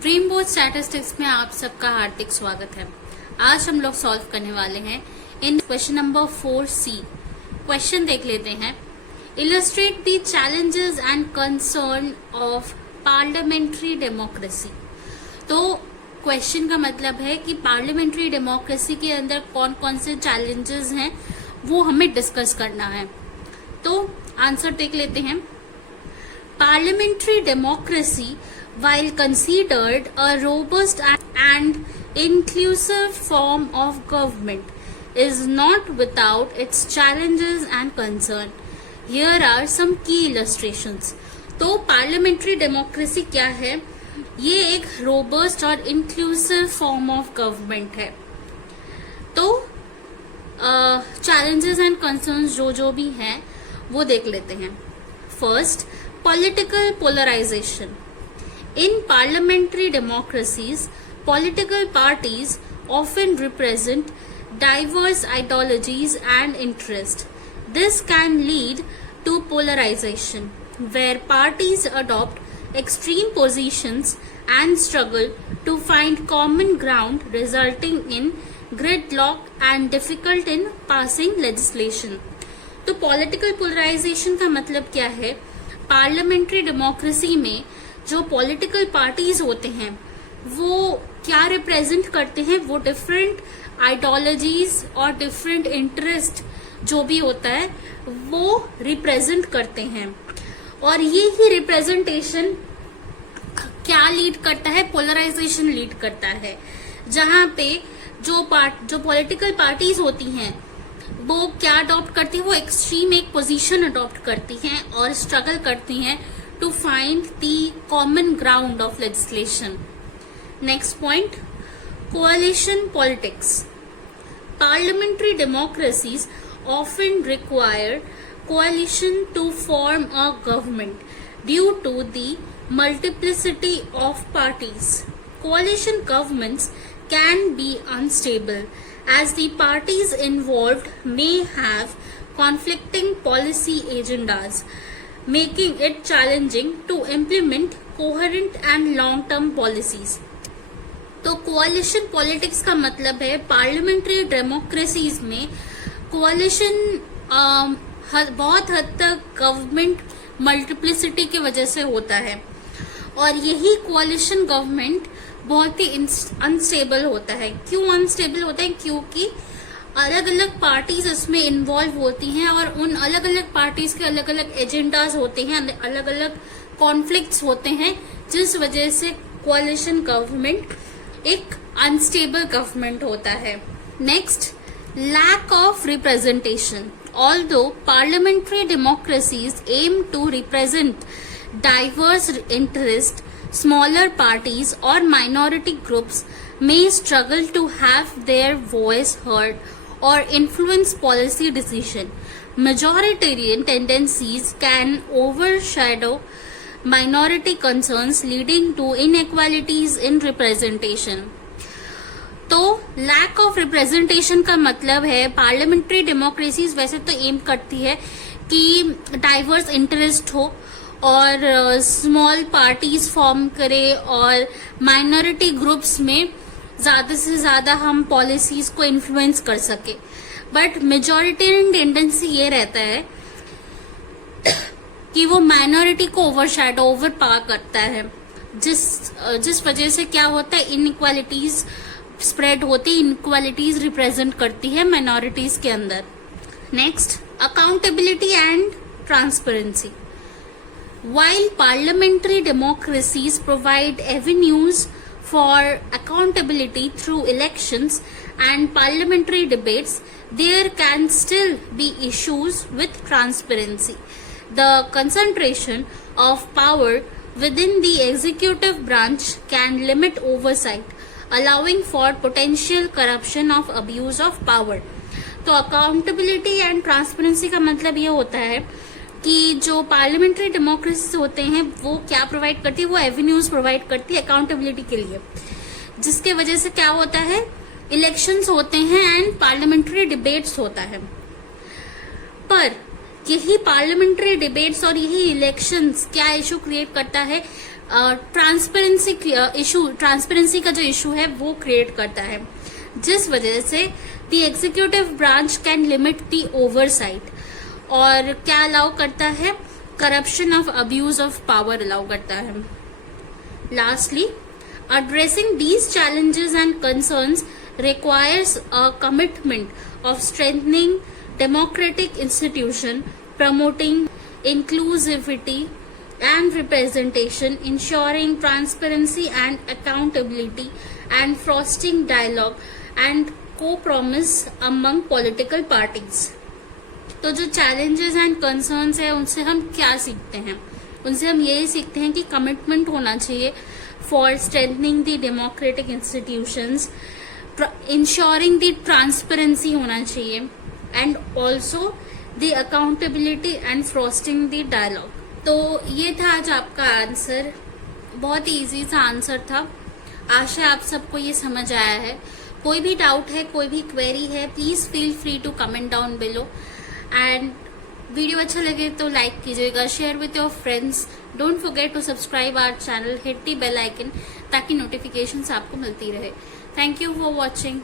Dream board statistics में आप सबका हार्दिक स्वागत है। आज हम लोग सॉल्व करने वाले हैं इन क्वेश्चन नंबर 4C। क्वेश्चन देख लेते हैं। Illustrate the challenges and concern of parliamentary democracy. तो क्वेश्चन का मतलब है कि पार्लियामेंट्री डेमोक्रेसी के अंदर कौन कौन से चैलेंजेस हैं वो हमें डिस्कस करना है। तो आंसर देख लेते हैं। Parliamentary democracy, while considered a robust and inclusive form of government, is not without its challenges and concern. Here are some key illustrations. तो पार्लियामेंट्री डेमोक्रेसी क्या है? ये एक रोबस्ट और इंक्लूसिव फॉर्म ऑफ गवर्नमेंट है। तो चैलेंजेस एंड कंसर्न्स जो भी हैं वो देख लेते हैं। First, political polarisation. In parliamentary democracies, political parties often represent diverse ideologies and interests. This can lead to polarization, where parties adopt extreme positions and struggle to find common ground, resulting in gridlock and difficult in passing legislation. तो political polarization का मतलब क्या है? Parliamentary democracy में जो political parties होते हैं वो क्या रिप्रेजेंट करते हैं? वो डिफरेंट आइडियोलॉजीज और डिफरेंट इंटरेस्ट जो भी होता है वो रिप्रेजेंट करते हैं। और ये ही रिप्रेजेंटेशन क्या लीड करता है? पोलराइजेशन लीड करता है, जहां पे जो पॉलिटिकल पार्टीज होती हैं वो क्या अडॉप्ट करती है? वो एक्सट्रीम एक पोजीशन अडॉप्ट करती हैं और स्ट्रगल करती हैं to find the common ground of legislation. Next point, coalition politics. Parliamentary democracies often require coalition to form a government due to the multiplicity of parties. Coalition governments can be unstable as the parties involved may have conflicting policy agendas, making it challenging to implement coherent and long-term policies. तो कोalition politics का मतलब है parliamentary democracies में कोalition बहुत हद तक government multiplicity की वजह से होता है, और यही कोalition गवर्नमेंट बहुत ही अनस्टेबल होता है। क्यों अनस्टेबल होता है? क्योंकि अलग अलग पार्टीज इसमें इन्वॉल्व होती हैं और उन अलग अलग पार्टीज के अलग अलग एजेंडाज होते हैं, अलग अलग कॉन्फ्लिक्ट्स होते हैं, जिस वजह से कोalition गवर्नमेंट एक अनस्टेबल गवर्नमेंट होता है। Next, lack of representation. Although parliamentary democracies aim to represent diverse interest, smaller parties or minority groups may struggle to have their voice heard or influence policy decision. Majoritarian tendencies can overshadow minority concerns, leading to inequalities in representation. तो lack of representation का मतलब है parliamentary democracies वैसे तो M करती है कि diverse interest हो और स्मॉल पार्टीज फॉर्म करे और माइनॉरिटी ग्रुप्स में ज्यादा से ज्यादा हम पॉलिसीज को इन्फ्लुएंस कर सके। बट मेजॉरिटेरियन टेंडेंसी ये रहता है कि वो माइनॉरिटी को ओवर पावर करता है, जिस वजह से क्या होता है? इनइक्वालिटीज स्प्रेड होती, इनइक्वालिटीज रिप्रेजेंट करती है माइनॉरिटीज के अंदर। Next, accountability and transparency. While parliamentary democracies provide avenues for accountability through elections and parliamentary debates, there can still be issues with transparency. The concentration of power within the executive branch can limit oversight, allowing for potential corruption of abuse of power. तो accountability and transparency का मतलब ये होता है कि जो parliamentary democracy होते हैं वो क्या प्रोवाइड करती है? वो एवेन्यूज प्रोवाइड करती है अकाउंटेबिलिटी के लिए, जिसके वजह से क्या होता है? इलेक्शंस होते हैं एंड पार्लियामेंट्री डिबेट्स होता है। पर यही पार्लियामेंट्री डिबेट्स और यही इलेक्शंस क्या इशू क्रिएट करता है? ट्रांसपेरेंसी का जो इशू है वो क्रिएट करता है, जिस वजह से the executive branch can limit the oversight, और क्या अलाउ करता है, corruption of abuse of power allow करता है। Lastly, addressing these challenges and concerns requires a commitment of strengthening democratic institution, promoting inclusivity and representation, ensuring transparency and accountability, and fostering dialogue and co-promise among political parties. तो जो challenges and concerns है उनसे हम क्या सीखते हैं? उनसे हम यही सीखते हैं कि कमिटमेंट होना चाहिए for strengthening the democratic institutions, ensuring the transparency होना चाहिए, and also the accountability and fostering the dialogue. तो ये था आज आपका आंसर, बहुत ही इजी सा आंसर था। आशा आप सबको ये समझ आया है। कोई भी डाउट है, कोई भी क्वेरी है, please feel free to comment down below. And video अच्छा लगे तो लाइक कीजिएगा, share with your friends. Don't forget to subscribe our channel, hit the bell icon ताकि नोटिफिकेशंस आपको मिलती रहे। Thank you for watching.